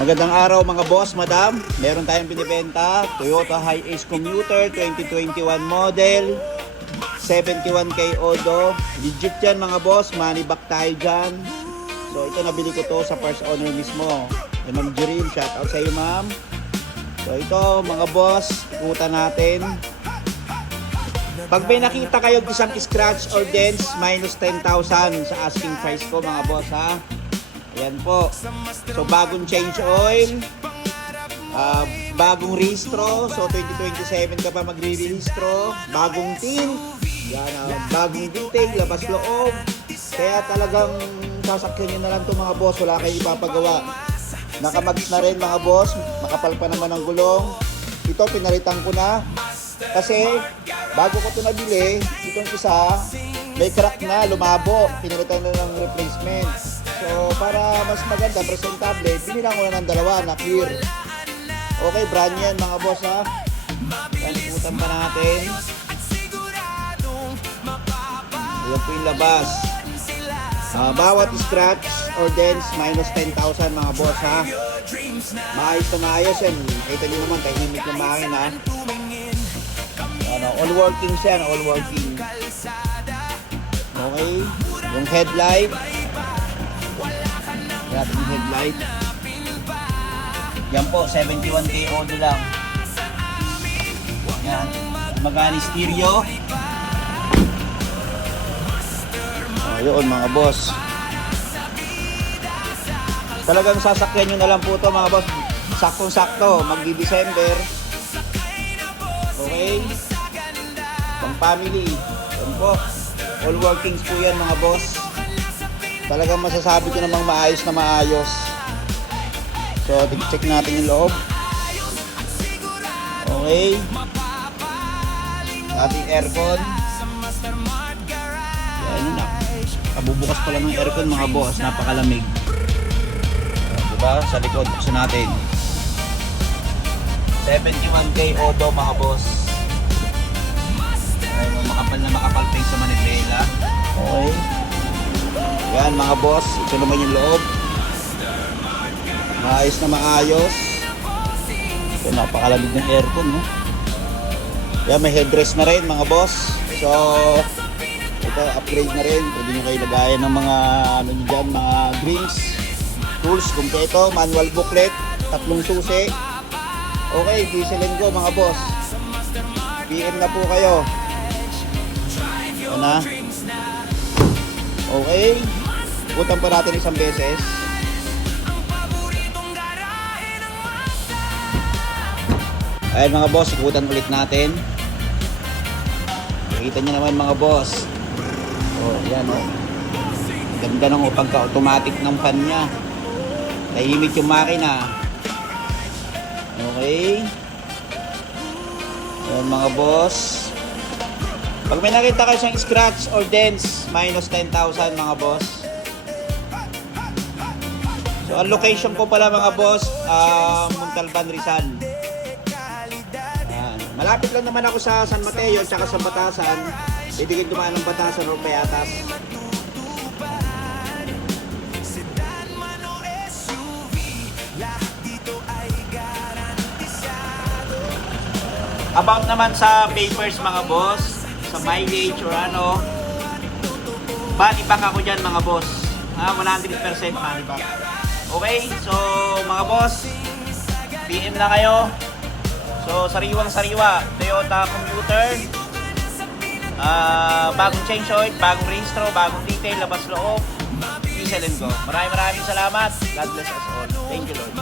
Magandang araw mga boss, madam. Meron tayong binibenta, Toyota Hiace Commuter 2021 model, 71K Odo. Legit yan mga boss, money back tayo dyan. So ito nabili ko to sa first owner mismo. Ma'am Jereen, shout out sa iyo ma'am. So ito mga boss, ikutan natin. Pag may nakita kayo isang scratch or dents, minus 10,000 sa asking price ko mga boss ha. Ayan po. So bagong change oil, bagong rehistro. So 2027 ka pa magre-rehistro. Bagong tint, yan, bagong detail, labas loob. Kaya talagang sasakyan nyo na lang ito mga boss. Wala kayong ipapagawa. Nakamags na rin mga boss. Makapal pa naman ang gulong. Ito pinalitan ko na. Kasi bago ko ito nabili, itong isa may crack na, lumabo. Pinalitan na ng replacement. So para mas maganda, presentable, binilang ko na ng dalawa na clear. Okay, brand yan mga boss ha. Yan, ikutan pa natin. Ayan po yung labas. Bawat scratch or dents, minus 10,000 mga boss ha. Maayos na maayos yan. Kita nyo naman, tahimik yung makina. All working siya, all working. Okay, yung headlight. Natin yung headlight. Yan po, 71K Odo lang. Yan. Magani stereo. Ayun mga boss. Talagang sasakyan nyo na lang po ito mga boss. Saktong-sakto, magdi-December. Okay. Pang family. Yan po. All workings po yan mga boss. Talagang masasabi ko namang maayos na maayos. So, check natin yung loob. Okay. Ating aircon. Yan yun na. Kabubukas pa lang ng aircon mga boss. Napakalamig. Diba? Sa likod, buksan natin. 71K Odo mga boss. Ay, makapal na makapal pa sa manibela. Okay. Yan mga boss, ito naman yung loob. Maayos na maayos. Ito, napakalamig ng aircon no? Yan, may headrest na rin mga boss. So ito, upgrade na rin. Pwede nyo kayo lagayan ng mga ano nyo dyan, mga drinks, tools, kumpleto, manual booklet, 3 susi. Okay, diesel and go mga boss. PM na po kayo. Yan na. Okay. Ikutan pa natin isang beses. Ayan mga boss, ikutan ulit natin. Nakita nyo naman mga boss. Oh, yan oh. Ganda ng pagka-automatic ng fan nya. Tahimik yung makina. Okay. Ayan mga boss. Pag may nakita kayo siyang scratch or dents, minus 10,000 mga boss. So, ang location ko pala mga boss, Montalban, Rizal. Ayan. Malapit lang naman ako sa San Mateo, tsaka sa Batasan. Idigin dumaan ng Batasan o Payatas. About naman sa papers mga boss, sa mileage or ano, money back ako dyan mga boss. 100% money back. Okay, so mga boss, PM na kayo. So sariwang sariwa, Toyota Commuter, bagong change oil, bagong rehistro, bagong detail, labas loob, diesel and go. Maraming salamat. God bless us all. Thank you Lord.